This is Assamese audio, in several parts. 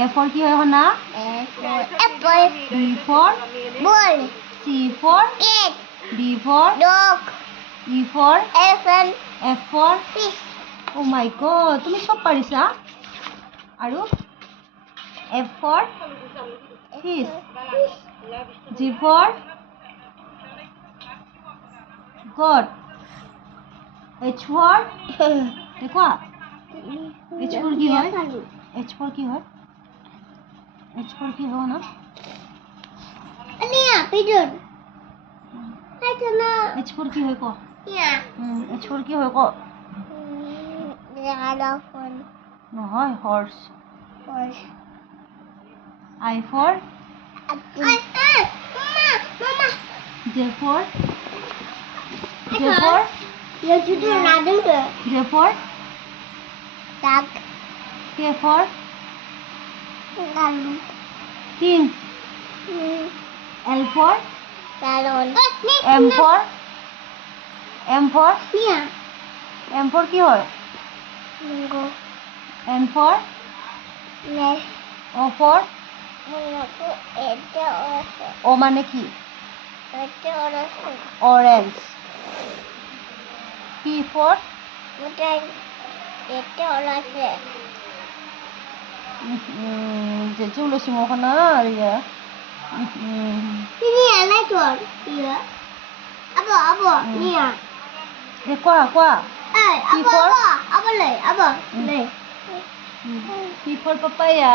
A for কি হয় হনা? Apple. B for Ball. C for Cat. D for Dog. E for Elephant. F for Fish. Oh my god, তুমি সব পাৰিছা? আৰু F for fish. G for God. H for দেখোৱা H for কি হয়? H for কি হয়? H for কি হয় না? Ania, pigeon. Hai sana. H for কি হয় ক? Ya. H for কি হয় ক? Elephant. নহয় horse. Horse. I for Mama, mama. J for J for Ya sudah nadu deh. J for Duck. K for Lalu. king. L for Galon. M for Nia. M for কি হয়? Mango. N for Nest. O for Mengaku ada orang. O মানে কি? Ada orang. Orange. P for Bukan. Ada orang. Jadi udah semua kena ya. Ini ada tuan. Iya. Apa? Nia. Kuah. Apa leh? Apa? Leh. P for papaya.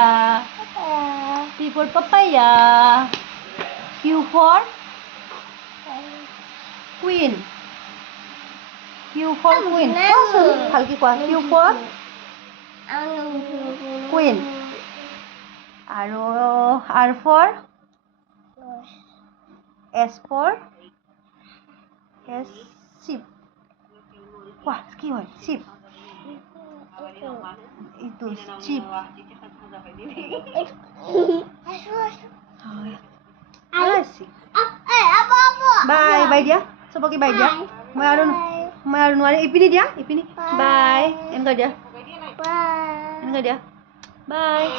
P for papaya. Q for queen. Q for queen. ভালকে কোৱা Q for queen. আৰু R for S for sheep. কোৱা কি হয় sheep? Itu sheep. Bye dia. Sebagi bye dia. Mai arun nuari ipini dia. Bye. Enggak dia. Bye. Enggak dia. Bye.